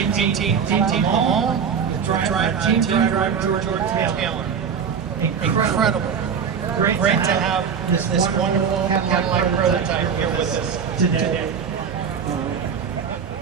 18 Hall, team driver George Taylor. Incredible. Great to have this wonderful Cadillac prototype here with us today.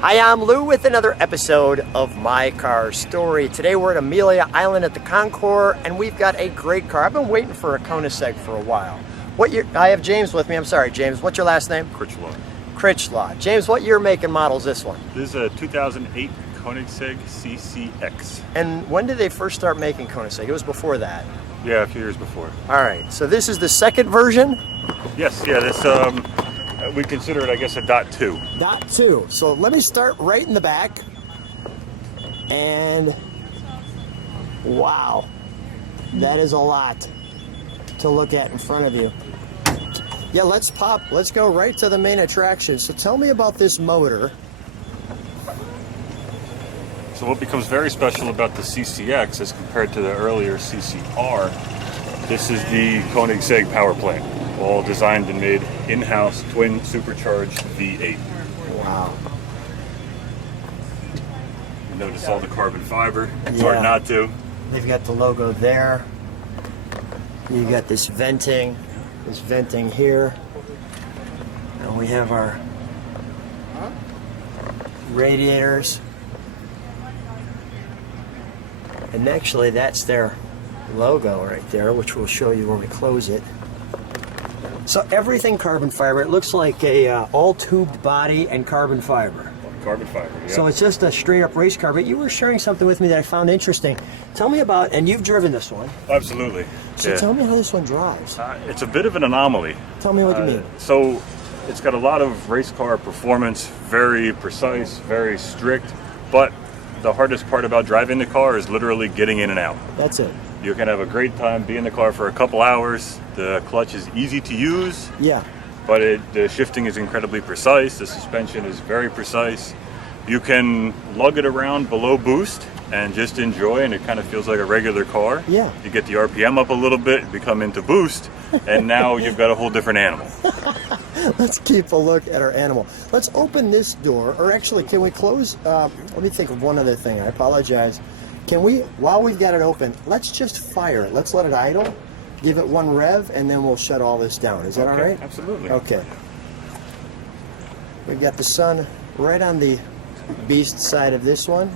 Hi, I'm Lou with another episode of My Car Story. Today we're at Amelia Island at the Concours, and we've got a great car. I've been waiting for a Koenigsegg for a while. I have James with me. I'm sorry, James. What's your last name? Critchlaw. Critchlaw. James, what year, make, and model is this one? This is a 2008 Koenigsegg CCX. And when did they first start making Koenigsegg? It was before that. Yeah, a few years before. All right. So this is the second version? Yes, yeah, this, we consider it, I guess, a .2. .2. So let me start right in the back. And wow, that is a lot to look at in front of you. Yeah, let's go right to the main attraction. So tell me about this motor. So what becomes very special about the CCX as compared to the earlier CCR, this is the Koenigsegg power plant, all designed and made in-house Twin Supercharged V8. Wow. You notice all the carbon fiber. It's hard not to. They've got the logo there. You got this venting here. And we have our radiators. And actually that's their logo right there, which we'll show you when we close it. So everything carbon fiber. It looks like a all tubed body and carbon fiber. Carbon fiber, yeah. So it's just a straight up race car. But you were sharing something with me that I found interesting. Tell me about, and you've driven this one. Absolutely. So tell me how this one drives. It's a bit of an anomaly. Tell me what you mean. So it's got a lot of race car performance, very precise, very strict, but the hardest part about driving the car is literally getting in and out. That's it. You can have a great time, be in the car for a couple hours. The clutch is easy to use. Yeah. But the shifting is incredibly precise. The suspension is very precise. You can lug it around below boost and just enjoy, and it kind of feels like a regular car. Yeah. You get the RPM up a little bit, become into boost, and now you've got a whole different animal. Let's keep a look at our animal. Let's open this door, or actually, can we close? Let me think of one other thing. I apologize. Can we, while we've got it open, let's just fire it. Let's let it idle, give it one rev, and then we'll shut all this down. Is that all right? Absolutely. Okay. We've got the sun right on the beast side of this one.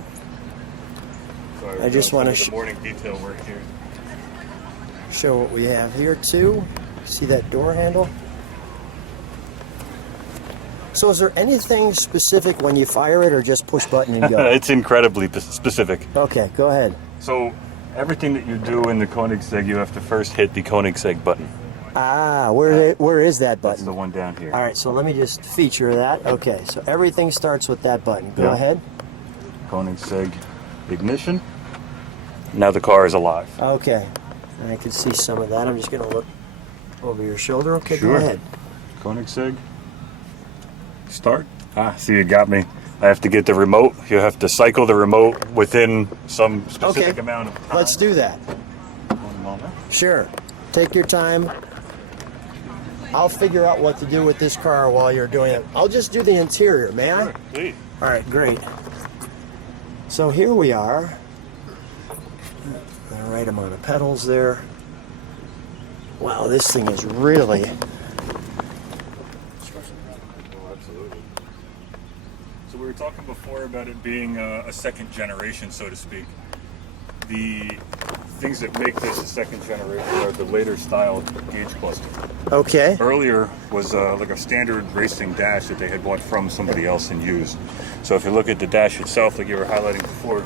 Sorry, I just want to morning detail work here. Show what we have here too. See that door handle? So is there anything specific when you fire it, or just push button and go? It's incredibly specific. Okay, go ahead. So everything that you do in the Koenigsegg, you have to first hit the Koenigsegg button. Ah, where is that button? That's the one down here. All right, so let me just feature that. Okay, so everything starts with that button. Go ahead. Koenigsegg ignition. Now the car is alive. Okay, and I can see some of that. I'm just going to look over your shoulder. Okay, Sure. Go ahead. Koenigsegg. Start. See, you got me. I have to get the remote. You have to cycle the remote within some specific amount of time. Let's do that. One moment. Sure. Take your time. I'll figure out what to do with this car while you're doing it. I'll just do the interior, may I? Sure, please. All right, great. So here we are. The right amount of pedals there. Wow, this thing is really... Absolutely. So we were talking before about it being a second generation, so to speak. The things that make this a second generation are the later style gauge cluster. Okay. Earlier was like a standard racing dash that they had bought from somebody else and used. So if you look at the dash itself, like you were highlighting before,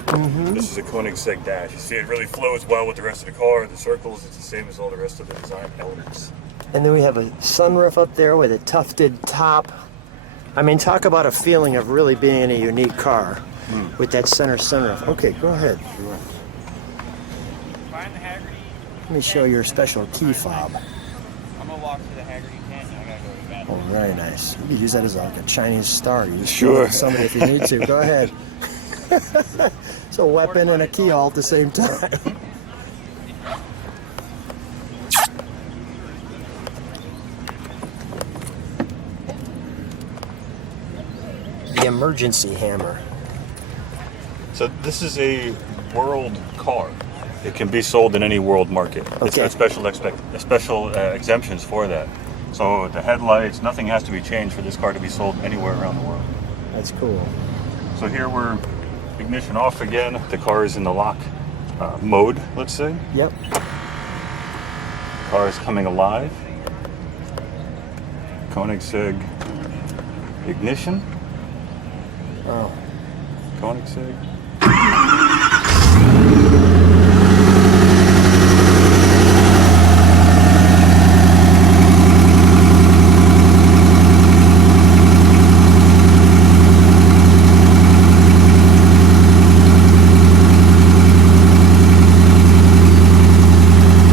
this is a Koenigsegg dash. You see it really flows well with the rest of the car. The circles, it's the same as all the rest of the design elements. And then we have a sunroof up there with a tufted top. I mean, talk about a feeling of really being in a unique car with that center sunroof. Okay, go ahead. Sure. Let me show your special key fob. I'm gonna walk to the Haggerty tent and I gotta go to the bathroom. Oh, very nice. You can use that as like a Chinese star. You Sure. Somebody if you need to. Go ahead. It's a weapon and a key all at the same time. The emergency hammer. So this is a world car. It can be sold in any world market. It's Okay. got special exemptions for that. So the headlights, nothing has to be changed for this car to be sold anywhere around the world. That's cool. So here we're ignition off again. The car is in the lock mode, let's say. Yep. Car is coming alive. Koenigsegg ignition. Oh. Koenigsegg.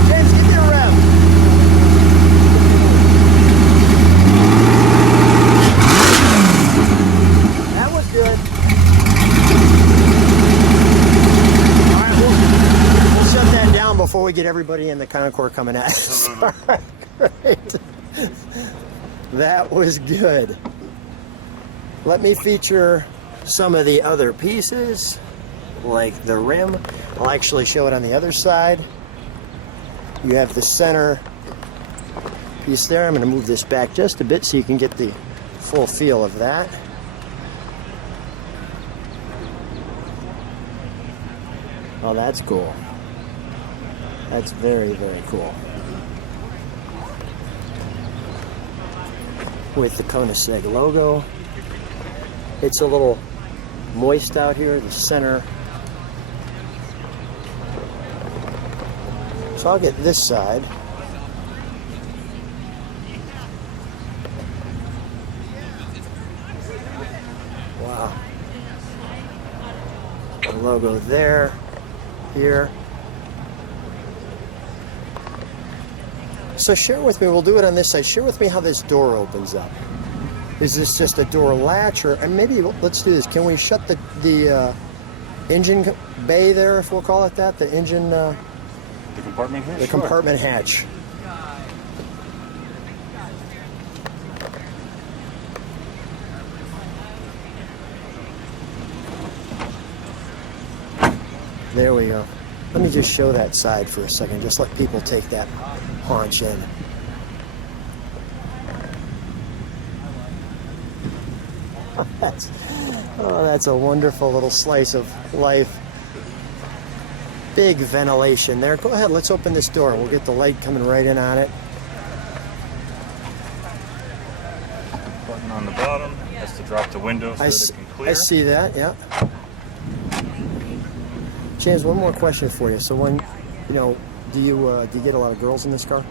James, give me a rev. That was good. All right, we'll shut that down before we get everybody in the Concours coming at us. All right, great. That was good. Let me feature some of the other pieces, like the rim. I'll actually show it on the other side. You have the center piece there. I'm going to move this back just a bit so you can get the full feel of that. Oh, that's cool. That's very, very cool. With the Koenigsegg logo. It's a little moist out here, the center. So I'll get this side. Wow. The logo there, here. So share with me, we'll do it on this side. Share with me how this door opens up. Is this just a door latch, or and maybe let's do this. Can we shut the engine bay there, if we'll call it that, the engine, The compartment here? the Sure. compartment hatch? There we go. Let me just show that side for a second. Just let people take that haunch in. That's a wonderful little slice of life. Big ventilation there. Go ahead, let's open this door. We'll get the light coming right in on it. Button on the bottom. That's to drop the window so that it can clear. I see that, yeah. James, one more question for you. So when, do you get a lot of girls in this car?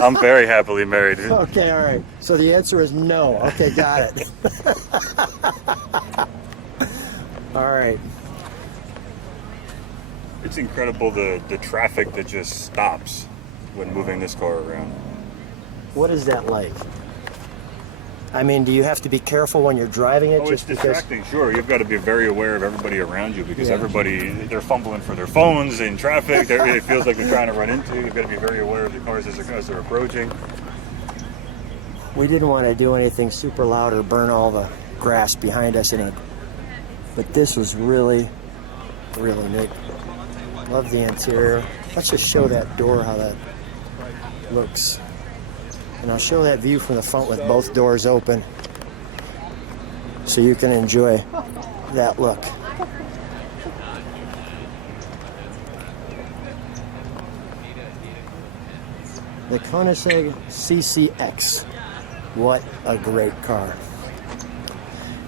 I'm very happily married. Okay, all right. So the answer is no. Okay, got it. All right. It's incredible the traffic that just stops when moving this car around. What is that like? I mean, do you have to be careful when you're driving it? Oh, it's distracting, sure. You've got to be very aware of everybody around you because they're fumbling for their phones in traffic. It feels like they're trying to run into you. You've got to be very aware of the cars as they're approaching. We didn't want to do anything super loud or burn all the grass behind us in it. But this was really, really neat. Love the interior. Let's just show that door, how that looks. And I'll show that view from the front with both doors open so you can enjoy that look. The Koenigsegg CCX. What a great car.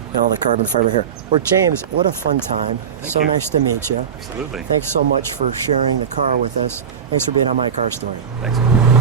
And all the carbon fiber here. Well, James, what a fun time. Thank So you. nice to meet you. Absolutely. Thanks so much for sharing the car with us. Thanks for being on My Car Story. Thanks.